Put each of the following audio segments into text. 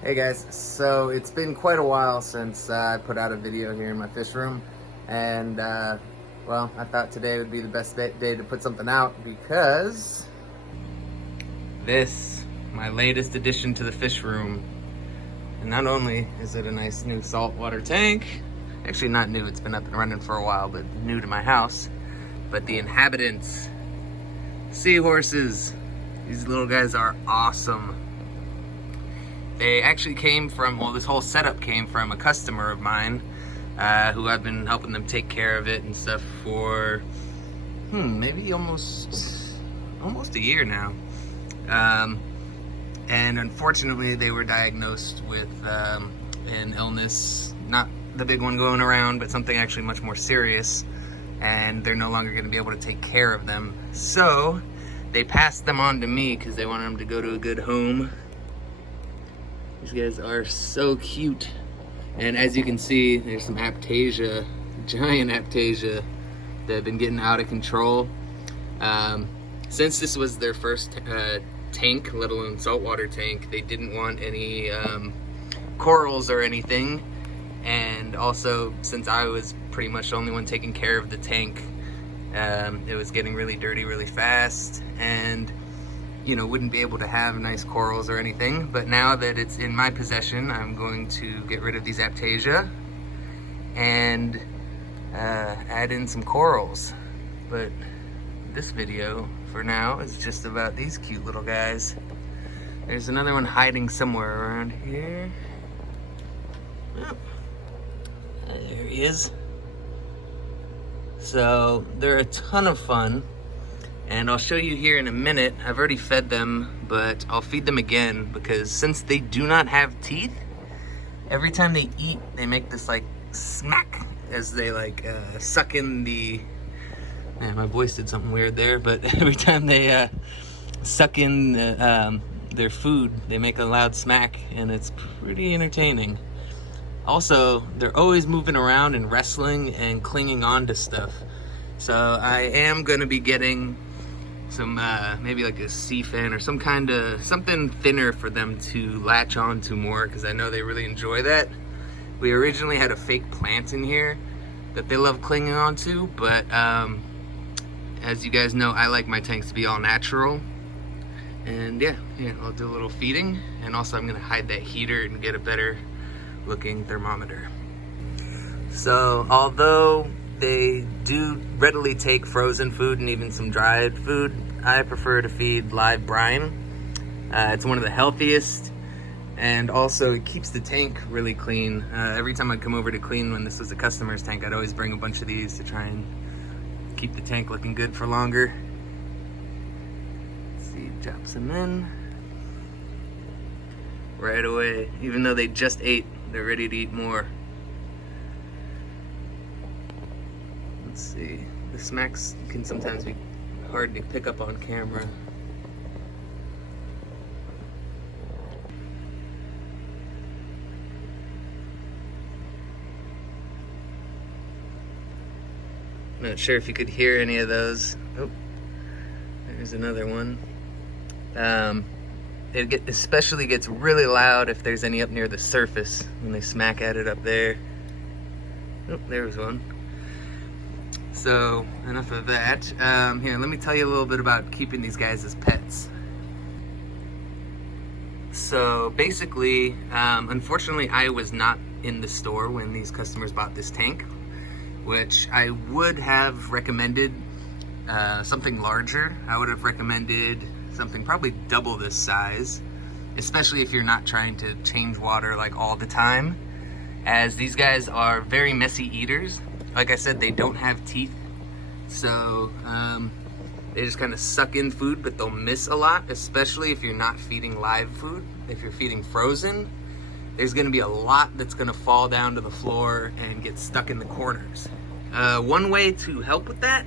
Hey guys, so it's been quite a while since I put out a video here in my fish room, and well, I thought today would be the best day to put something out because this, my latest addition to the fish room. And not only is it a nice new saltwater tank, actually not new, it's been up and running for a while, but new to my house, but the inhabitants, seahorses, these little guys are awesome. They actually came from, well, this whole setup came from a customer of mine who I've been helping them take care of it and stuff for maybe almost a year now. And unfortunately, they were diagnosed with an illness, not the big one going around, but something actually much more serious, and they're no longer going to be able to take care of them. So they passed them on to me because they wanted them to go to a good home. These guys are so cute. And as you can see, there's some aptasia, giant aptasia, that have been getting out of control. Since this was their first tank, let alone saltwater tank, they didn't want any corals or anything. And also, since I was pretty much the only one taking care of the tank, it was getting really dirty really fast, and you know, wouldn't be able to have nice corals or anything. But now that it's in my possession, I'm going to get rid of these aptasia and add in some corals. But this video for now is just about these cute little guys. There's another one hiding somewhere around here. Oh, there he is. So they're a ton of fun. And I'll show you here in a minute. I've already fed them, but I'll feed them again because since they do not have teeth, every time they eat, they make this like smack as they like suck in the, man, my voice did something weird there, but every time they suck in their food, they make a loud smack, and it's pretty entertaining. Also, they're always moving around and wrestling and clinging on to stuff. So I am gonna be getting some maybe like a sea fin or something thinner for them to latch on to more, because I know they really enjoy that. We originally had a fake plant in here that they love clinging on to, but as you guys know, I like my tanks to be all natural. And yeah, I'll do a little feeding, and also I'm gonna hide that heater and get a better looking thermometer. So although they do readily take frozen food and even some dried food, I prefer to feed live brine. It's one of the healthiest, and also it keeps the tank really clean. Every time I'd come over to clean when this was a customer's tank, I'd always bring a bunch of these to try and keep the tank looking good for longer. Let's see, drop some in. Right away, even though they just ate, they're ready to eat more. Let's see, the smacks can sometimes be hard to pick up on camera. Not sure if you could hear any of those. Oh, there's another one. It especially gets really loud if there's any up near the surface when they smack at it up there. Oh, there was one. So enough of that. Here, let me tell you a little bit about keeping these guys as pets. So basically, unfortunately, I was not in the store when these customers bought this tank, which I would have recommended something larger. I would have recommended something probably double this size, especially if you're not trying to change water like all the time, as these guys are very messy eaters. Like I said, they don't have teeth, so they just kind of suck in food, but they'll miss a lot, especially if you're not feeding live food. If you're feeding frozen, there's gonna be a lot that's gonna fall down to the floor and get stuck in the corners. One way to help with that,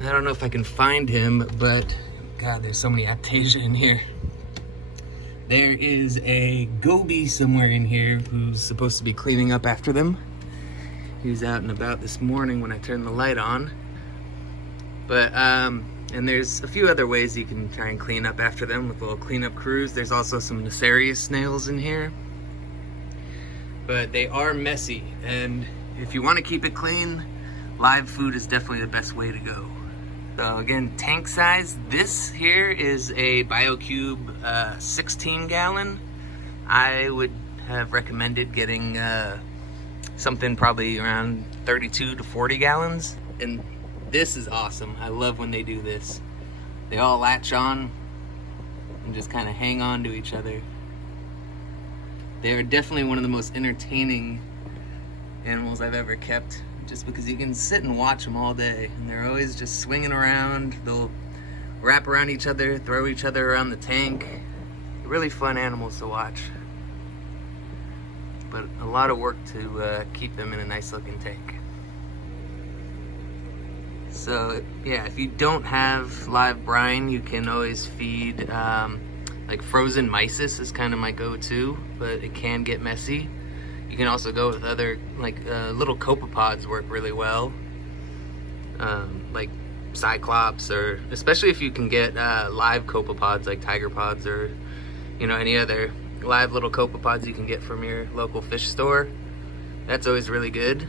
I don't know if I can find him, but God, there's so many aptasia in here. There is a goby somewhere in here who's supposed to be cleaning up after them. He was out and about this morning when I turned the light on. But And there's a few other ways you can try and clean up after them with little cleanup crews. There's also some nefarious snails in here. But they are messy, and if you want to keep it clean, live food is definitely the best way to go. So again, tank size, this here is a BioCube 16 gallon. I would have recommended getting something probably around 32 to 40 gallons. And this is awesome. I love when they do this. They all latch on and just kind of hang on to each other. They are definitely one of the most entertaining animals I've ever kept, just because you can sit and watch them all day, and they're always just swinging around. They'll wrap around each other, throw each other around the tank. Really fun animals to watch, but a lot of work to keep them in a nice looking tank. So yeah, if you don't have live brine, you can always feed like frozen mysis is kind of my go-to, but it can get messy. You can also go with other, like little copepods work really well, like cyclops, or especially if you can get live copepods like tiger pods, or any other live little copepods you can get from your local fish store. That's always really good.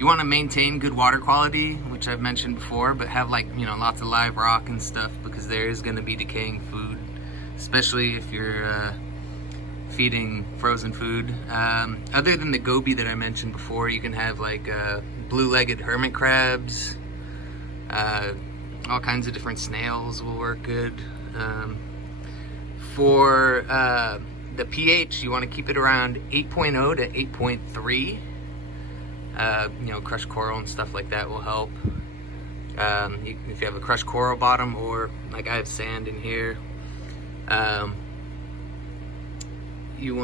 You want to maintain good water quality, which I've mentioned before, but have lots of live rock and stuff, because there is going to be decaying food, especially if you're feeding frozen food. Other than the goby that I mentioned before, you can have like blue-legged hermit crabs, all kinds of different snails will work good. For the pH, you want to keep it around 8.0 to 8.3. Crushed coral and stuff like that will help. If you have a crushed coral bottom, or like I have sand in here, you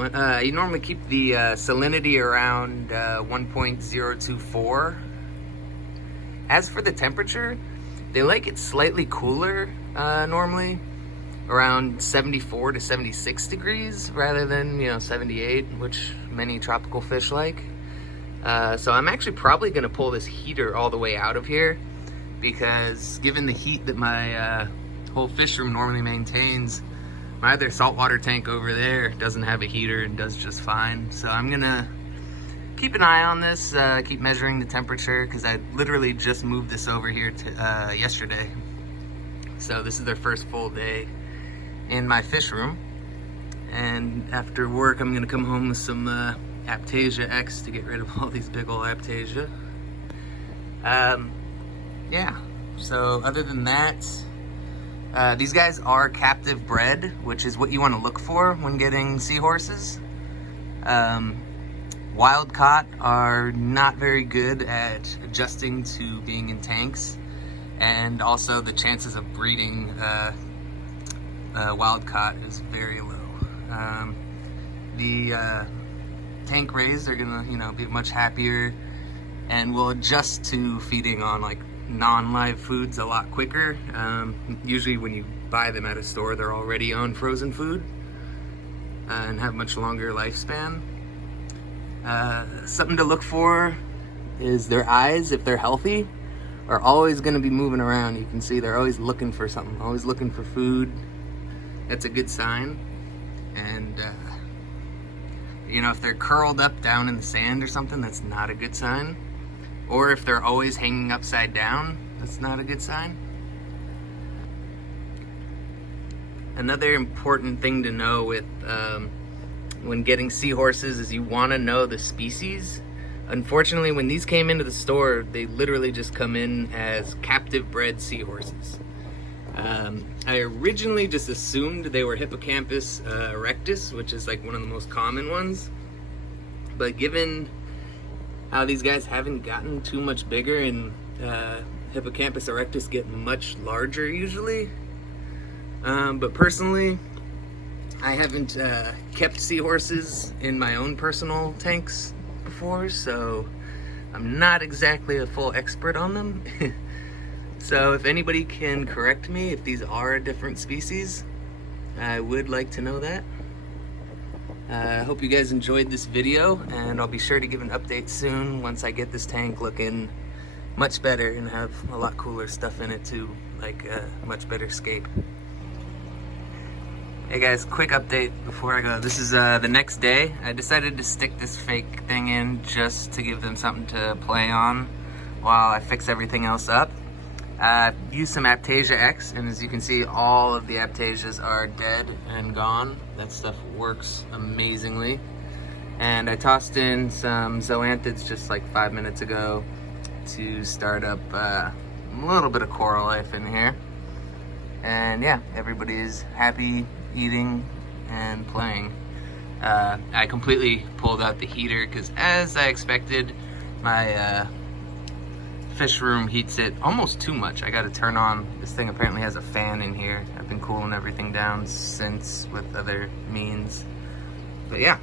normally keep the salinity around 1.024. As for the temperature, they like it slightly cooler normally, around 74 to 76 degrees rather than 78, which many tropical fish like. So I'm actually probably going to pull this heater all the way out of here, because given the heat that my whole fish room normally maintains, my other saltwater tank over there doesn't have a heater and does just fine. So I'm going to keep an eye on this, keep measuring the temperature, because I literally just moved this over here to, yesterday. So this is their first full day in my fish room. And after work, I'm going to come home with some Aptasia X to get rid of all these big old Aptasia. Yeah, so other than that, these guys are captive bred, which is what you want to look for when getting seahorses. Wild caught are not very good at adjusting to being in tanks, and also the chances of breeding wild caught is very low. The tank raised are gonna be much happier, and will adjust to feeding on like non-live foods a lot quicker. Usually when you buy them at a store, they're already on frozen food and have much longer lifespan. Something to look for is their eyes, if they're healthy, are always going to be moving around. You can see they're always looking for something, always looking for food. That's a good sign. And if they're curled up down in the sand or something, that's not a good sign. Or if they're always hanging upside down, that's not a good sign. Another important thing to know with when getting seahorses is you want to know the species. Unfortunately, when these came into the store, they literally just come in as captive bred seahorses. I originally just assumed they were Hippocampus erectus, which is like one of the most common ones. But given how these guys haven't gotten too much bigger, and Hippocampus erectus get much larger usually. But personally, I haven't kept seahorses in my own personal tanks before, so I'm not exactly a full expert on them. So if anybody can correct me if these are a different species, I would like to know that. I hope you guys enjoyed this video, and I'll be sure to give an update soon once I get this tank looking much better and have a lot cooler stuff in it too, like a much better scape. Hey guys, quick update before I go. This is the next day. I decided to stick this fake thing in just to give them something to play on while I fix everything else up. Used some Aptasia X, and as you can see, all of the Aptasias are dead and gone. That stuff works amazingly. And I tossed in some zoanthids just like 5 minutes ago to start up a little bit of coral life in here. And yeah, everybody is happy, eating, and playing. I completely pulled out the heater because, as I expected, my fish room heats it almost too much. I gotta turn on, this thing apparently has a fan in here. I've been cooling everything down since with other means. But yeah.